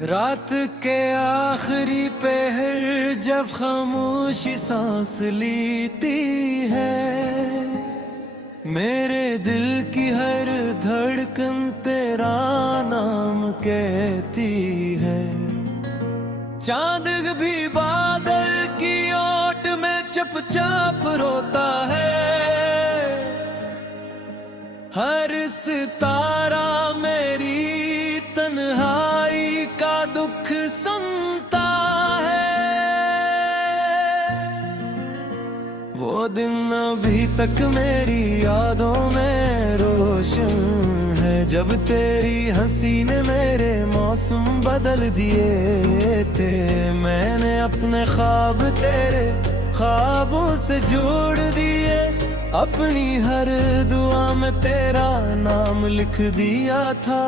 रात के आखिरी पहर जब खामोशी सांस लेती है, मेरे दिल की हर धड़कन तेरा नाम कहती है। चांद भी बादल की ओट में चुपचाप रोता है, हर सितारा मेरी तन्हाई का दुख सुनता है। वो दिन अभी तक मेरी यादों में रोशन है, जब तेरी हंसी ने मेरे मौसम बदल दिए थे। मैंने अपने ख्वाब तेरे ख्वाबों से जोड़ दिए, अपनी हर दुआ में तेरा नाम लिख दिया था।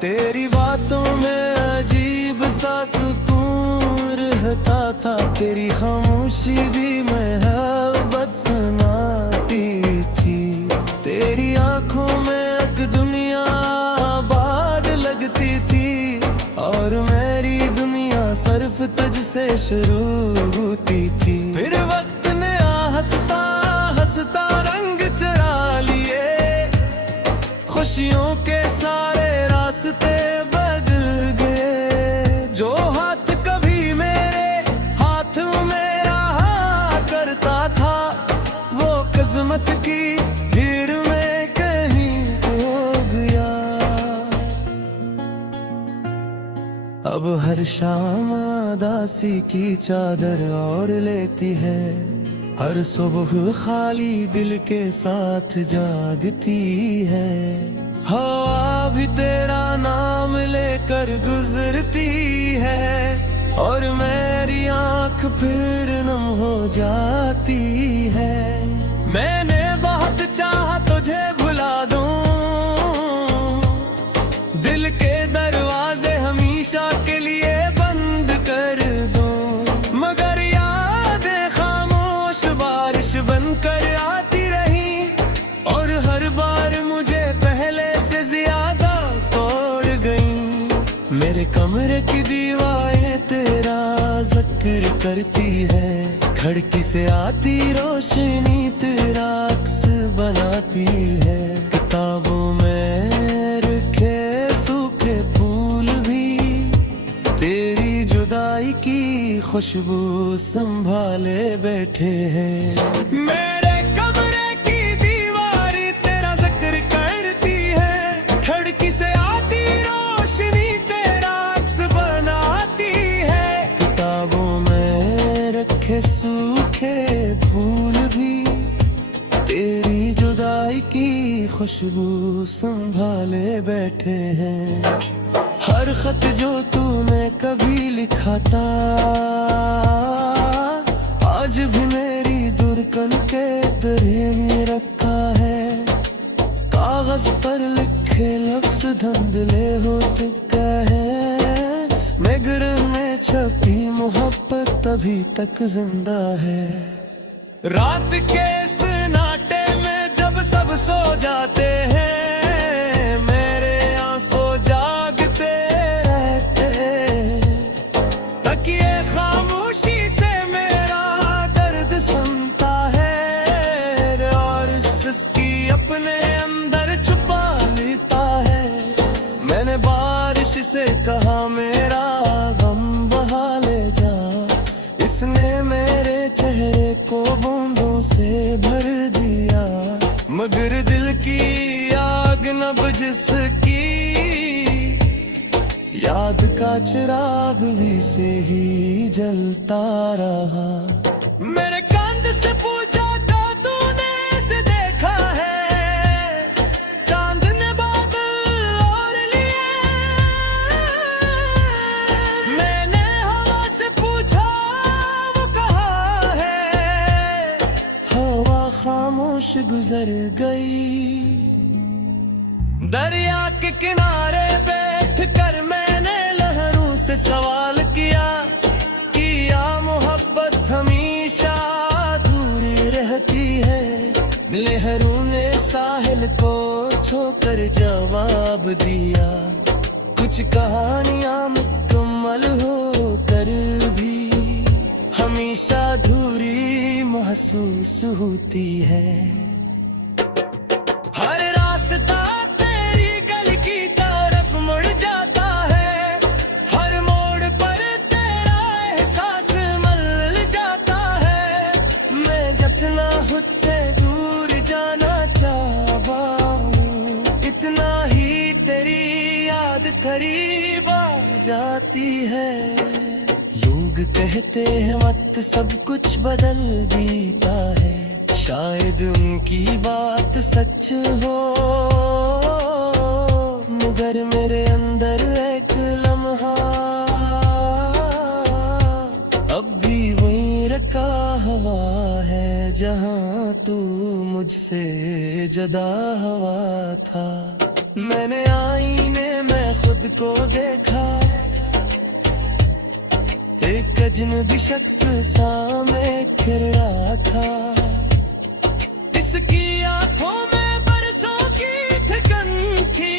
तेरी बातों में अजीब सा सुकून रहता था, तेरी खामोशी भी मोहब्बत सुनाती थी। तेरी आंखों में एक दुनिया आबाद लगती थी, और मेरी दुनिया सिर्फ तुझसे शुरू होती थी। फिर वक्त ने हंसता हंसता रंग चुरा लिए, खुशियों के सारे रास्ते बदल गए। जो हाथ कभी मेरे हाथ में रहा करता था, वो किस्मत की भीड़ में कहीं खो गया। अब हर शाम उदासी की चादर ओढ़ लेती है, हर सुबह खाली दिल के साथ जागती है। हवा भी तेरा नाम लेकर गुजरती है, और मेरी आंख फिर नम हो जाती है। मैंने बहुत चाहा तुझे भुला दूं, दिल के दरवाजे हमेशा के लिए बंद कर दूं, मगर यादें खामोश बारिश बनकर आती रही, और हर बार मुझे पहले से ज्यादा तोड़ गई। मेरे कमरे की दीवारें तेरा जिक्र करती है, खिड़की से आती रोशनी तेरा अक्स बनाती है। किताबों में रखे सूखे फूल भी तेरी जुदाई की खुशबू संभाले बैठे हैं। मेरे कमरे की दीवार तेरा जिक्र करती है, खिड़की से आती रोशनी तेरा अक्स बनाती है। किताबों में रखे सूखे फूल भी तेरी जुदाई की खुशबू संभाले बैठे हैं। हर खत जो तूने कभी लिखा था, आज भी मेरी दुर्कन के दरे में रखा है। कागज पर लिखे लफ्ज धुंधले हो चुका है, मगर में छपी मोहब्बत अभी तक जिंदा है। रात के सन्नाटे में जब सब सो जाते हैं, मेरे आंसू जागते रहते। तकिए खामोशी से मेरा दर्द सुनता है, और सिसकी अपने अंदर छुपा लेता है। मैंने बारिश से कहा मेरा गम बहा ले जा, इसने मेरे चेहरे को बूंदों से भर दिया, मगर दिल की आग न बुझ सकी। याद का चिराग भी से ही जलता रहा। मेरे कांध से पूछा तो तूने इसे देखा है, चांद ने बादल और लिए। मैंने हवा से पूछा वो कहाँ है, हवा खामोश गुजर गई। दरिया के किनारे बैठ कर मैंने लहरों से सवाल किया, मोहब्बत हमेशा अधूरी रहती है। लहरों ने साहिल को छोकर जवाब दिया, कुछ कुछ कहानियां मुकम्मल हो कर भी हमेशा अधूरी महसूस होती है। हर रास्ता तेरी गली की तरफ मुड़ जाता है, हर मोड़ पर तेरा एहसास मल जाता है। मैं जितना खुद से दूर जाना चाहता हूँ, इतना ही तेरी याद करीब आ जाती है। लोग कहते हैं वक्त सब कुछ बदल देता है, शायद उनकी बात सच हो, मगर मेरे अंदर एक लम्हा अब भी वहीं रखा हुआ है जहां तू मुझसे जुदा हुआ था। मैंने आईने में खुद को देखा, एक अजनबी शख्स सामने खिल रहा था। इसकी आंखों में बरसों की थकन थी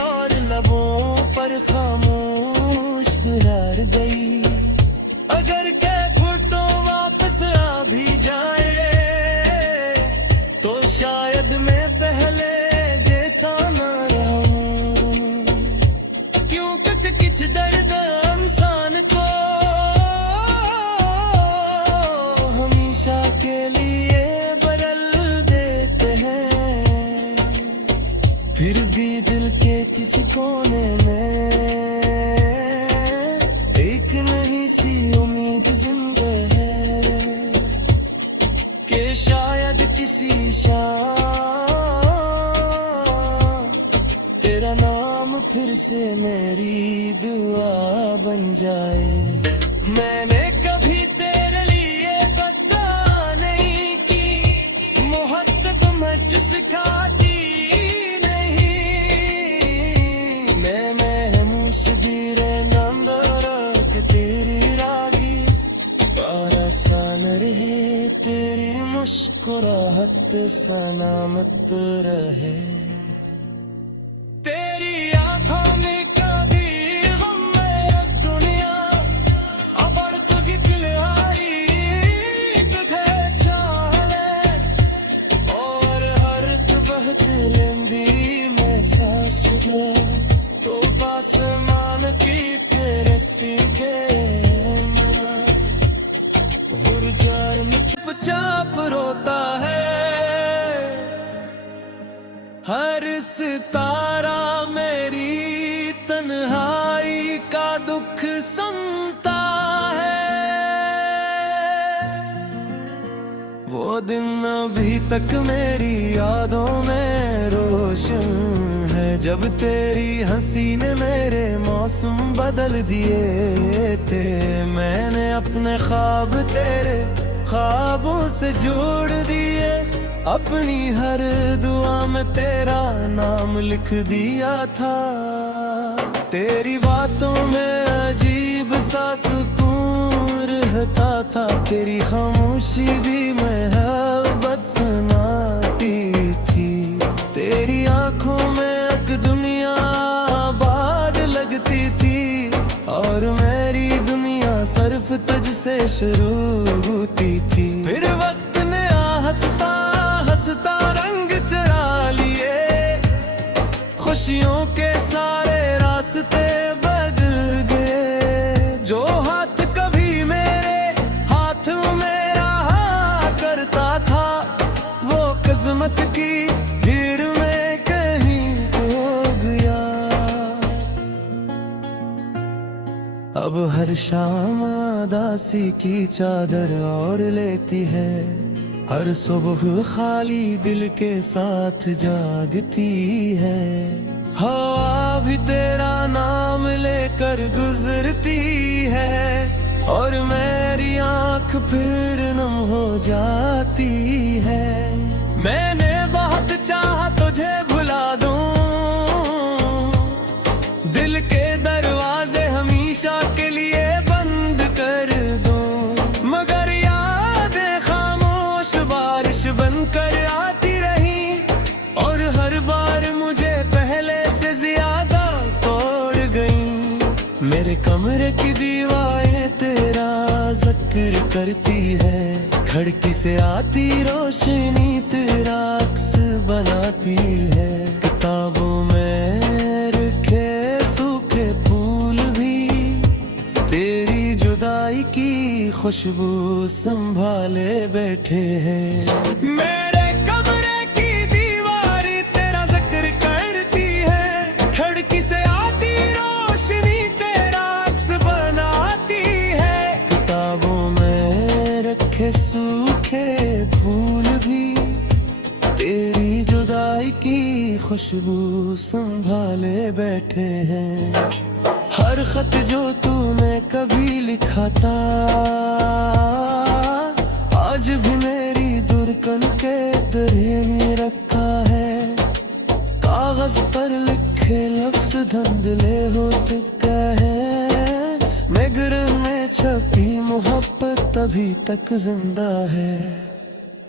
और लबों पर खामोश गुजर गई। अगर कह तो वापस आ भी जाए तो शायद मैं पहले जैसा न रहूं, क्योंकि कुछ दर्द इंसान को हमेशा के लिए बदल देते हैं। फिर भी दिल के किसी कोने में एक नई सी उम्मीद जिंदा है कि शायद किसी शाम तेरा नाम फिर से मेरी दुआ बन जाए। मैंने कभी तेरे लिए बद्दा नहीं की, मोहब्बत मुझ सिखाती नहीं। मैं महमूस दिरे नंदरक तेरी रागी, पारासान रहे तेरी मुस्कुराहट सलामत रहे। तेरी आंखों में कभी हम में दुनिया अबड़ तुझी पिलहारी तुझे चाले, और हर बहत लेंदी में सांस दे तो आसमान की तेरे फिरके गुरजार में चुपचाप रोता है। हर सितारा मेरी तन्हाई का दुख सुनता है। वो दिन अभी तक मेरी यादों में रोशन है, जब तेरी हंसी ने मेरे मौसम बदल दिए थे। मैंने अपने ख्वाब तेरे ख्वाबों से जोड़ दिए, अपनी हर दुआ में तेरा नाम लिख दिया था। तेरी बातों में अजीब सा सुकून रहता था, तेरी खामोशी भी मोहब्बत सुनाती थी। तेरी आंखों में एक दुनिया आबाद लगती थी, और मेरी दुनिया सिर्फ तुझसे शुरू होती थी। फिर वक्त ने हंसता हंसता रंग चुरा लिए, खुशियों के सारे रास्ते बदल गए। जो हाथ कभी मेरे हाथ में रहा करता था, वो किस्मत की भीड़ में कहीं खो गया। अब हर शाम उदासी की चादर ओढ़ लेती है, हर सुबह खाली दिल के साथ जागती है। हवा भी तेरा नाम लेकर गुजरती है, और मेरी आंख फिर नम हो जाती है। मैंने बहुत चाहा तुझे भुला दूं, दिल के दरवाजे हमेशा के लिए बंद कर दूं, मगर यादें खामोश बारिश बनकर आती रही, और हर बार मुझे पहले से ज्यादा मेरे कमरे की दीवारें तेरा जिक्र करती है, खिड़की से आती रोशनी तेरा अक्स बनाती है। किताबों में रखे सूखे फूल भी तेरी जुदाई की खुशबू संभाले बैठे हैं। मेरे कमरे की दीवार तेरा जिक्र करती है, खिड़की से आती रोशनी तेरा अक्स बनाती है। किताबों में रखे सूखे फूल भी तेरी जुदाई की खुशबू संभाले बैठे हैं। हर खत जो तूने कभी लिखा था आज भी मेरी दुर्कन के दरिये में रखा है। कागज पर लिखे लफ्ज धुंधले हो चुका है, मगर में छपी मोहब्बत अभी तक जिंदा है।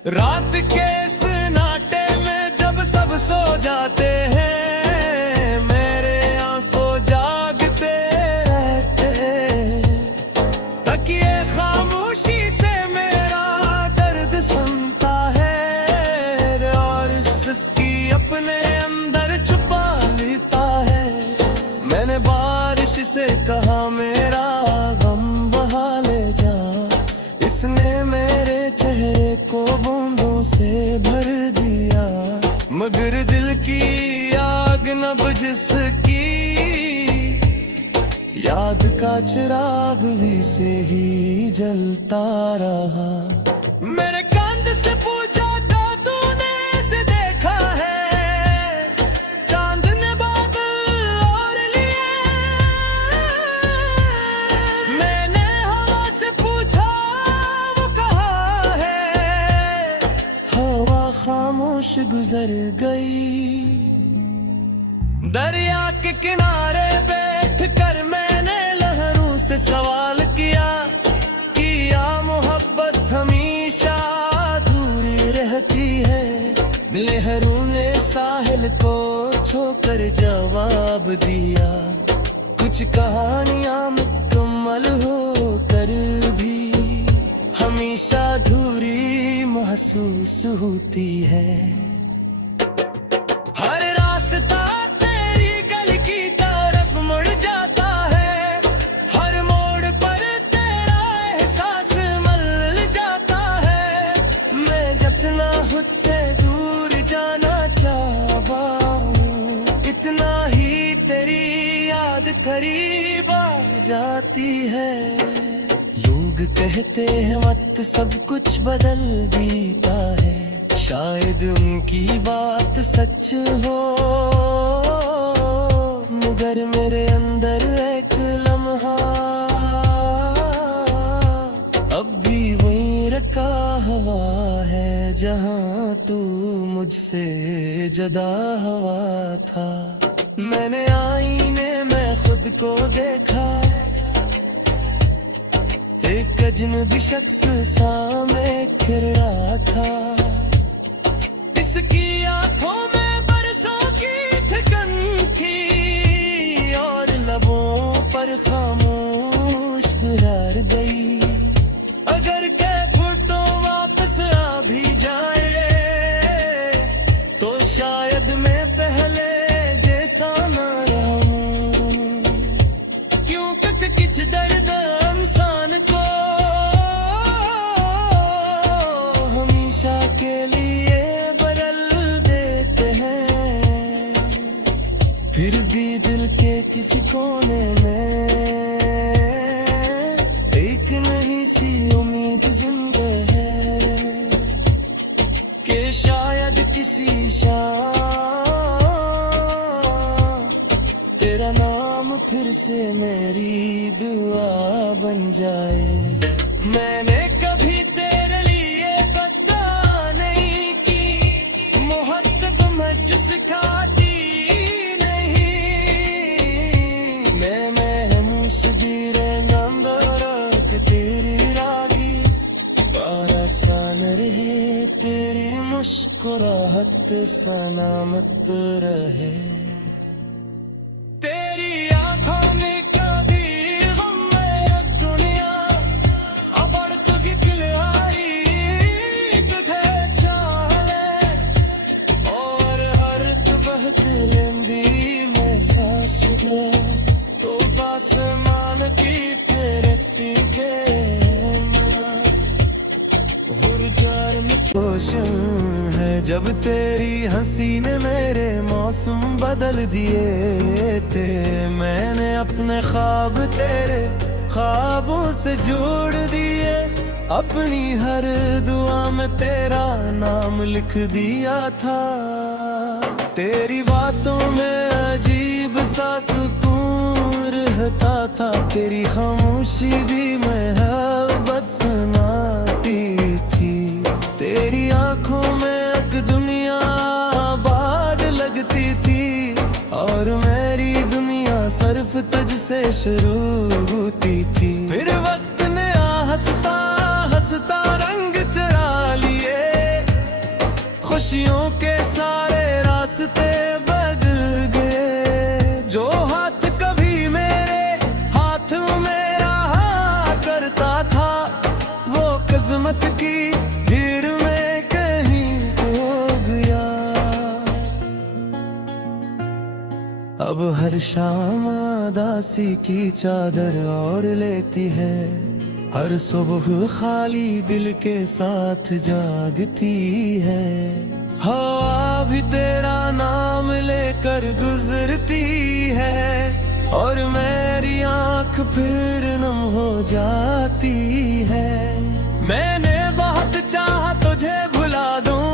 रात के सन्नाटे में जब सब सो जाते हैं, मेरे आंसू जागते रहते। तकिए खामोशी से मेरा दर्द सुनता है, और सिसकी अपने अंदर छुपा लेता है। मैंने बारिश से कहा मेरा गम बहा ले जा, इसने मेरे चेहरे को बूंदों से भर दिया। मगर दिल की आग न बुझ सकी, याद का चिराग भी से ही जलता रहा। मेरे कांध से पूछा तो तूने इसे देखा है, चांद ने बादल और लिए। मैंने हवा से पूछा वो कहाँ है, हवा खामोश गुजर गई। दरिया के किनारे बैठ कर मैंने लहरों से सवाल किया मोहब्बत हमेशा अधूरी रहती है। लहरों ने साहिल को छोकर जवाब दिया, कुछ कहानियां मुकम्मल हो कर भी हमेशा अधूरी महसूस होती है। हर रास्ता तेरी गली की तरफ मुड़ जाता है, हर मोड़ पर तेरा एहसास मल जाता है। मैं जितना खुद से दूर जाना चाहता हूँ, इतना ही तेरी याद करीब आ जाती है। लोग कहते हैं मत सब कुछ बदल जीता है, शायद उनकी बात सच हो, मगर मेरे अंदर एक लम्हा अब भी वहीं रखा हुआ है, जहां तू मुझसे जुदा हुआ था। मैंने आईने में खुद को देखा, एक अजनबी शख्स सामने खिर रहा था। इसकी आंखों में बरसों की थकन थी, और लबों पर खामोश गुजार गई। अगर के फोटो वापस आ भी जाए, तो शायद मैं पहले जैसा न रहूं, क्योंकि कुछ दर्द इंसान को हमेशा के लिए बदल देते हैं। फिर भी दिल के किसी कोने में एक नई सी उम्मीद जिंदा है, कि शायद किसी शाम तेरा नाम फिर से मेरी दुआ बन जाए। मैंने कभी तेरे लिए बद्दा नहीं की, मोहब्बत मुझ सिखाती नहीं। मैं मुस्गिरे नंदरक तेरी रागी, पारासान रहे तेरी मुस्कुराहट सलामत रहे। तेरी आंखों में कभी जब तेरी हंसी ने मेरे मौसम बदल दिए थे, मैंने अपने ख्वाब तेरे ख्वाबों से जोड़ दिए। अपनी हर दुआ में तेरा नाम लिख दिया था। तेरी बातों में अजीब सा सुकून रहता था, तेरी खामोशी भी मोहब्बत सुनाती थी। तेरी आंखों में एक दुनिया आबाद लगती थी, और मेरी दुनिया सिर्फ तुझसे शुरू होती थी। फिर वक्त ने हंसता हंसता रंग चुरा लिए, खुशियों के सारे रास्ते बदल गए। जो हाथ कभी मेरे हाथ में रहा करता था, वो किस्मत की भीड़ में कहीं खो गया। अब हर शाम उदासी की चादर ओढ़ लेती है, हर सुबह खाली दिल के साथ जागती है। हवा भी तेरा नाम लेकर गुजरती है, और मेरी आंख फिर नम हो जाती है। मैंने बहुत चाहा तुझे भुला दूं,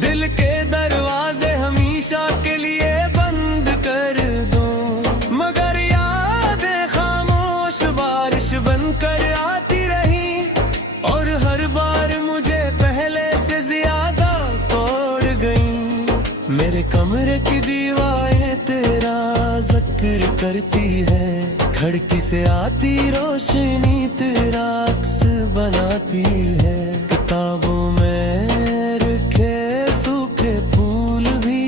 दिल के दरवाजे हमेशा के लिए बंद कर दूं, मगर यादें खामोश बारिश बनकर आती रही, और हर बार मुझे पहले से ज्यादा तोड़ गई। मेरे कमरे की दीवारें तेरा जिक्र करती है, खिड़की से आती रोशनी तेरा अक्स बनाती है। किताबों में रखे सूखे फूल भी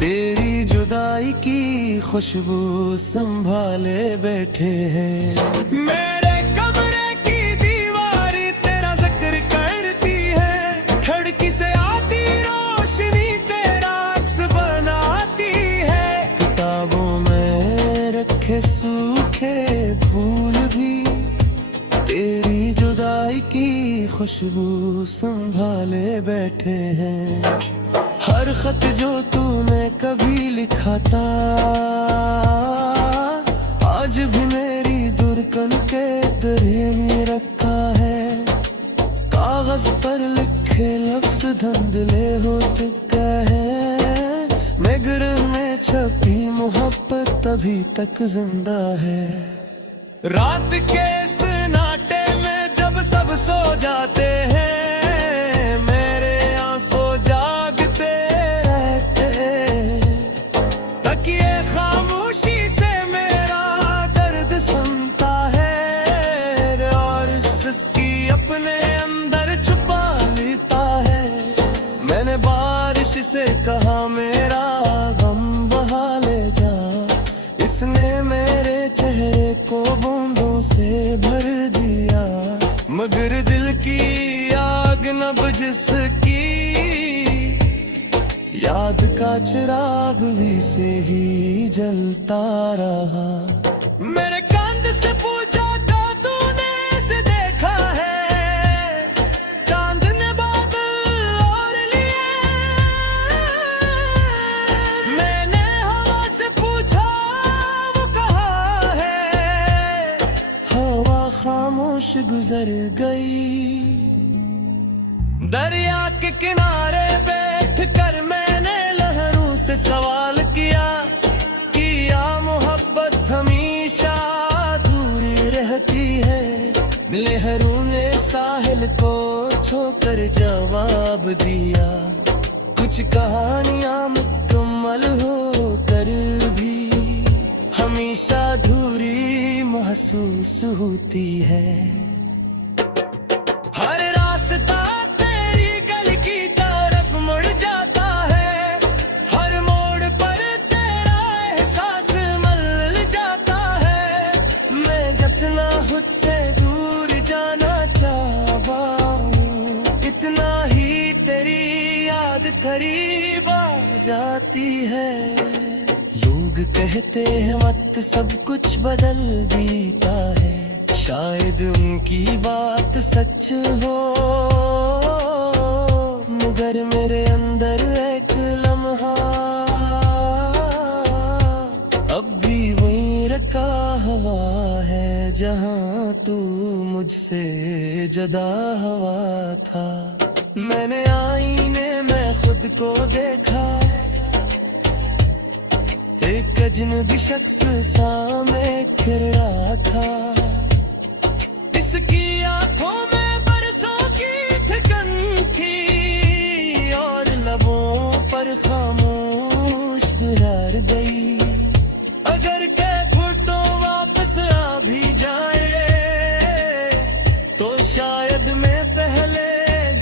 तेरी जुदाई की खुशबू संभाले बैठे हैं। मेरे कमरे की दीवार तेरा जिक्र करती है, खिड़की से आती रोशनी तेरा अक्स बनाती है। किताबों में रखे सूखे फूल भी तेरी जुदाई की खुशबू संभाले बैठे हैं। हर खत जो तूने कभी लिखा था, आज भी मेरी दुर्कन के दरे में रखा है। कागज पर लिखे लफ्ज धुंधले हो चुका है, मगर में छपी मोहब्बत अभी तक जिंदा है। रात के सन्नाटे में जब सब सो जाते हैं, मेरे आंसू जागते रहते। तकिए खामोशी से मेरा दर्द सुनता है, और सिसकी अपने अंदर छुपा लेता है। मैंने बारिश से कहा मेरा गम बहा ले जा, इसने मेरे चेहरे को बूंदों से भर दिया, मगर दिल की आग न बुझ सकी। याद का चिराग भी से ही जलता रहा। मेरे कांध से पूछा तो तूने इसे देखा है, चांद ने बादल और लिए। मैंने हवा से पूछा वो कहाँ है, हवा खामोश गुजर गई। दरिया के किनारे बैठ कर मैंने लहरों से सवाल किया, मोहब्बत हमेशा अधूरी रहती है। लहरों ने साहिल को छोकर जवाब दिया, कुछ कहानियां मुकम्मल हो कर भी हमेशा अधूरी महसूस होती है। हर रास्ता तेरी गली की तरफ मुड़ जाता है, हर मोड़ पर तेरा एहसास मल जाता है। मैं जितना खुद से दूर जाना चाहता हूँ, इतना ही तेरी याद करीब आ जाती है। लोग कहते हैं वक्त सब कुछ बदल देता है, शायद उनकी बात सच हो। ठहर मेरे अंदर एक लम्हा, अब भी वही रखा हुआ है जहाँ तू मुझसे जुदा हुआ था। मैंने आईने में खुद को देखा, एक अजनबी शख्स सा मैं खिल रहा था। इसकी आंखों में बरसों की थकन थी और लबों पर खामोश गुजर गई। अगर कह तो वापस आ भी जाए तो शायद मैं पहले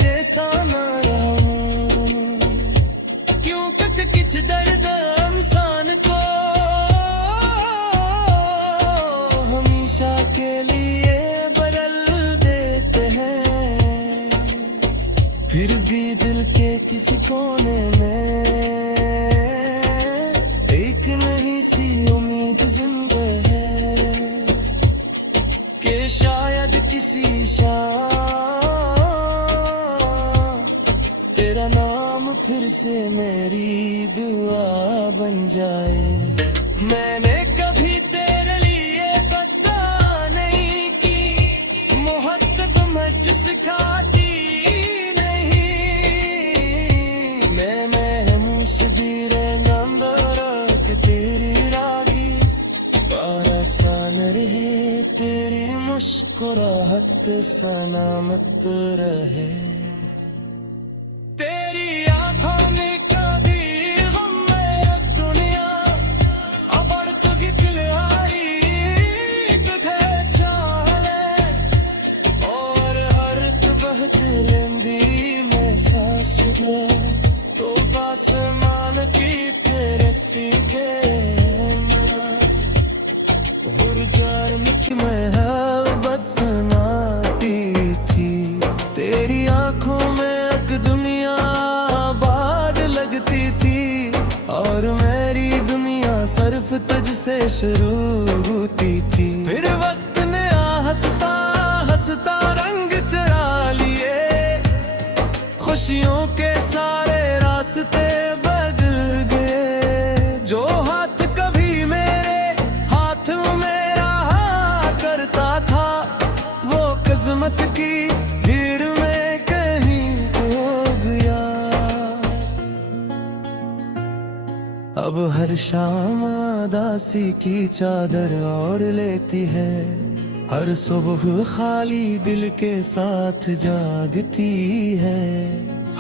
जैसा ना रहूं, क्योंकि किछ दर्द इंसान को हमेशा के लिए बदल देते हैं। फिर भी दिल के किसी कोने में एक नई सी उम्मीद जिंदा है कि शायद किसी शाम तेरा नाम फिर से मेरी दुआ बन जाए। मैंने कभी तेरे लिए बद्दुआ नहीं की, मोहब्बत मुझ सिखाती नहीं। मैं महमूस भी रहना कि तेरी रागी और आसान रहे, तेरी मुस्कुराहट सलामत रहे। तेरी आंखों में कभी गम में दुनिया अबड़ तुझी पिलहारी तुझे चाले, और हर बहत लेंदी में सांस दे तो बस मान की तेरे फीके गुरजार मिच में मोहब्बत सुनाती थी। तेरी आंखों में दुनिया बाढ़ लगती थी और मेरी दुनिया सिर्फ तुझसे शुरू होती थी। फिर वक्त ने हंसता हंसता रंग चुरा लिए, खुशियों के सारे रास्ते बदल गए। जो हाथ कभी मेरे हाथ में रहा करता था, वो किस्मत की भीड़ में कहीं खो गया। अब हर शाम उदासी की चादर ओढ़ लेती है, हर सुबह खाली दिल के साथ जागती है।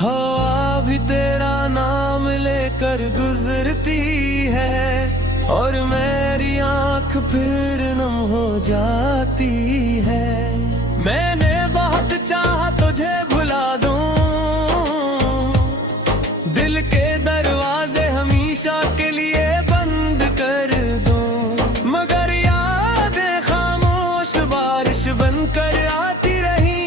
हवा भी तेरा नाम लेकर गुजरती है और मेरी आंख फिर नम हो जाती है। मैंने बहुत चाहा तुझे भुला दूं, दिल के दरवाजे हमेशा के लिए बंद कर दूं, मगर यादें खामोश बारिश बनकर आती रही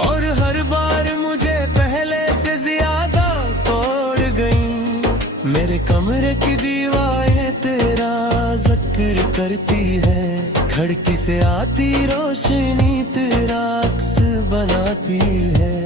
और हर बार मुझे पहले से ज्यादा तोड़ गई। मेरे कमरे की दीवारें तेरा जिक्र करती है, खिड़की से आती रोशनी तेरा अक्स बनाती है।